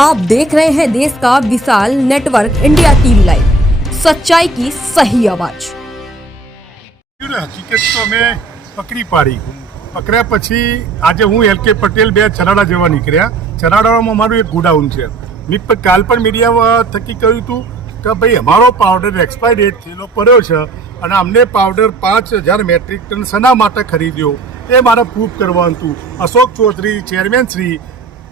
आप देख रहे हैं देश का विशाल नेटवर्क इंडिया टीवी लाइव सच्चाई की सही आवाज ને હકીકત તો અમે પકડી પાડી પકડ્યા પછી આજે હું એલ કે પટેલ બે ચરાડા જવા નીકળ્યા ચરાડામાં મારું એક ગોડાઉન છે મેં પ- કાલ પણ મીડિયા થકી કહ્યું હતું કે ભાઈ અમારો પાવડર એક્સપાયર ડેટ થયેલો પડ્યો છે અને અમને પાવડર પાંચ હજાર મેટ્રિક ટન શના માટે ખરીદ્યો એ મારે પ્રૂફ કરવાનું હતું અશોક ચૌધરી ચેરમેન શ્રી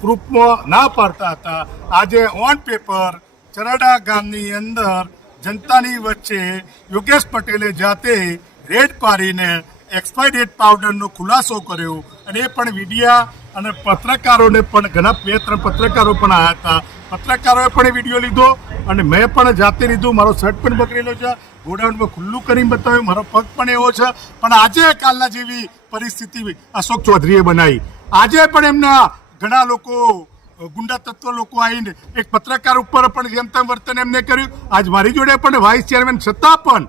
પ્રૂફમાં ના પાડતા હતા. આજે ઓન પેપર ચરાડા ગામની અંદર જનતાની વચ્ચે યોગેશ પટેલે જાતે રેડ પાડીને એક્સપાયર પાવડરનો ખુલાસો કર્યો. અને એ પણ મીડિયા અને પત્રકારોને પણ ઘણા બે, ત્રણ પત્રકારો પણ આવ્યા હતા. પત્રકારોએ પણ એ વીડિયો લીધો અને મેં પણ જાતે લીધું. મારો શર્ટ પણ પકડેલો છે. ગોડાઉનમાં ખુલ્લું કરીને બતાવ્યું. મારો પગ પણ એવો છે. પણ આજે કાલના જેવી પરિસ્થિતિ અશોક ચૌધરીએ બનાવી. આજે પણ એમના ઘણા લોકો ગુંડા તત્વ લોકો આવીને એક પત્રકાર ઉપર પણ જેમ તેમ વર્તન એમને કર્યું. આજ મારી જોડે પણ વાઇસ ચેરમેન છતાં પણ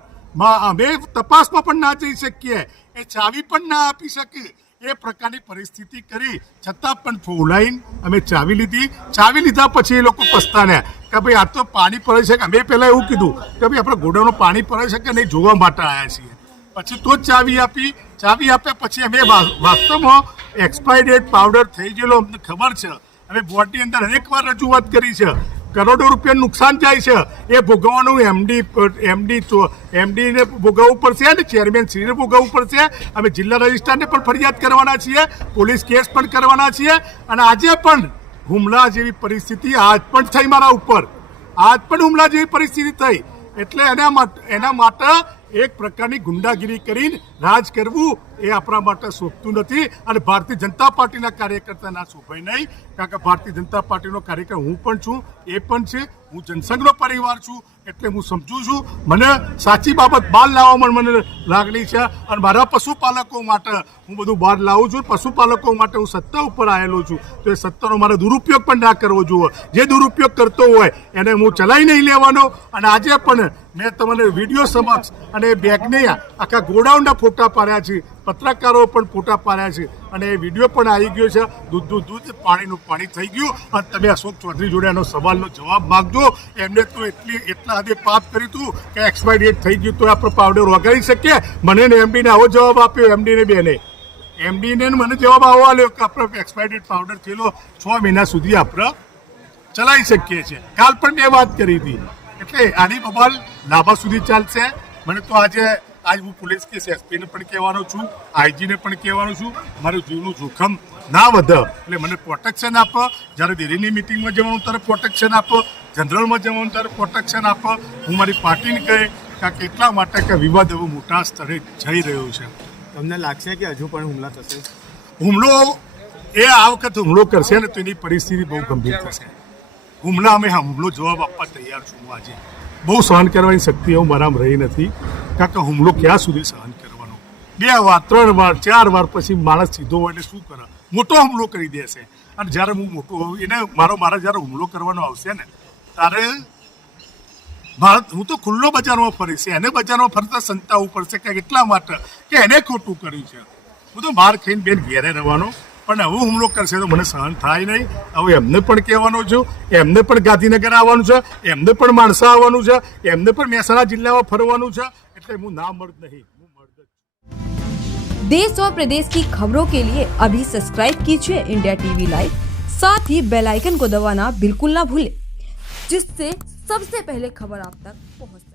અમે તપાસમાં પણ ના જઈ શકીએ. એ ચાવી પણ ના આપી શકીએ એ પ્રકારની પરિસ્થિતિ કરી. છતાં પણ ફોલાઈન અમે ચાવી લીધી. ચાવી લીધા પછી એ લોકો પસ્તાને કે ભાઈ આ તો પાણી પડે છે કે અમે પહેલાં એવું કીધું કે ભાઈ આપણે ઘોડાનું પાણી પડે છે કે નહીં, જોવા માટે આવ્યા છીએ. પછી તો જ ચાવી આપી. ચાવી આપ્યા પછી અમે વાસ્તવમાં એક્સપાયર પાવડર થઈ ગયેલો, અમને ખબર છે. અમે બોર્ડની અંદર અનેકવાર રજૂઆત કરી છે. કરોડો રૂપિયાનું નુકસાન જાય છે. એ ભોગવવાનું એમડી એમડી એમડીને ભોગવવું પડશે અને ચેરમેન શ્રીને ભોગવવું પડશે. અમે જિલ્લા રજિસ્ટ્રારને પણ ફરિયાદ કરવાના છીએ. પોલીસ કેસ પણ કરવાના છીએ. અને આજે પણ હુમલા જેવી પરિસ્થિતિ આજ પણ થઈ મારા ઉપર. આજ પણ હુમલા જેવી પરિસ્થિતિ થઈ. એટલે એના માટે એના માટે એક પ્રકારની ગુંડાગીરી કરીને રાજ કરવું એ આપણા માટે શોભતું નથી અને ભારતીય જનતા પાર્ટીના કાર્યકર્તા ના શોભાય નહીં. કારણ કે ભારતીય જનતા પાર્ટીનો કાર્યકર હું પણ છું, એ પણ છે. હું જનસંઘનો પરિવાર છું, એટલે હું સમજુ છું. મને સાચી બાબત બહાર લાવવામાં મને લાગણી છે અને મારા પશુપાલકો માટે હું બધું બહાર લાવું છું. પશુપાલકો માટે હું સત્તા ઉપર આવેલો છું. તો એ સત્તાનો મારે દુરુપયોગ પણ ના કરવો જોઈએ. જે દુરુપયોગ કરતો હોય એને હું ચલાવી નહીં લેવાનો અને આજે પણ મેં તમને વીડિયો સમક્ષ અને બેગને આખા ગોડાઉનના ફોટા પાડ્યા છે, પત્રકારો પણ ફોટા પાડ્યા છે અને એ વીડિયો પણ આવી ગયો છે. દૂધનું દૂધ પાણીનું પાણી થઈ ગયું અને તમે અશોક ચૌધરી જોડે એનો સવાલનો જવાબ માગજો. એમને તો એટલી, એટલા હદે પાપ કર્યું હતું કે એક્સપાયર ડેટ થઈ ગયું તો આપણે પાવડર વગાડી શકીએ. મને ને એમડીને આવો જવાબ આપ્યો, એમડીને બેને. એમડીને મને જવાબ આવો આલ્યો કે આપણે એક્સપાયર પાવડર થયેલો છ મહિના સુધી આપણે ચલાવી શકીએ છીએ. કાલ પણ મેં વાત કરી હતી. એટલે આની બબાલ લાંબા સુધી ચાલશે. મને તો આજે આજ હું પોલીસ કેસ એસપીને પણ કહેવાનો છું આઈજીને પણ કહેવાનો છું. મારું જીવનું જોખમ ના વધે એટલે મને પ્રોટેક્શન આપો. જ્યારે દિલ્હીની મિટિંગમાં જવાનું ત્યારે પ્રોટેક્શન આપો. જનરલમાં જવાનું ત્યારે પ્રોટેક્શન આપો. હું મારી પાર્ટીને કહે કે એટલા માટે કે વિવાદ એવો મોટા સ્તરે જઈ રહ્યો છે. તમને લાગશે કે હજુ પણ હુમલા થશે? હુમલો એ આ વખત હુમલો કરશે ને તો એની પરિસ્થિતિ બહુ ગંભીર થશે. હુમલા અમે હુમલો જવાબ આપવા તૈયાર છું હું આજે. બહુ સહન કરવાની શક્તિ હું મારામાં રહી નથી. કારણ કે હુમલો ક્યાં સુધી સહન કરવાનો? બે વાર, ત્રણ વાર, ચાર વાર પછી માણસ સીધો હોય એટલે શું કરે? મોટો હુમલો કરી દેશે. અને જ્યારે હું મોટો હોઉં, એને મારો, મારા જ્યારે હુમલો કરવાનો આવશે ને, ત્યારે ભારત, હું તો ખુલ્લો બજારમાં ફરીશ. એને બજારમાં ફરતા સંતાવું પડશે કે એટલા માટે કે એને ખોટું કર્યું છે. હું તો માર ખાઈને બેન ઘેરે રહેવાનો પણ હવે હુમલો કરશે તો મને સહન થાય નહીં હવે એમને પણ કહેવાનો છું એમને પણ ગાંધીનગર આવવાનું છે એમને પણ માણસા આવવાનું છે એમને પણ મહેસાણા જિલ્લામાં ફરવાનું છે એટલે હું ના મળત નહીં હું મળત જ છું. देश और प्रदेश की खबरों के लिए अभी सब्सक्राइब कीजिए इंडिया टीवी लाइव साथ ही बेल आइकन को दबाना बिल्कुल ना भूलें जिससे सबसे पहले खबर आप तक पहुंच सके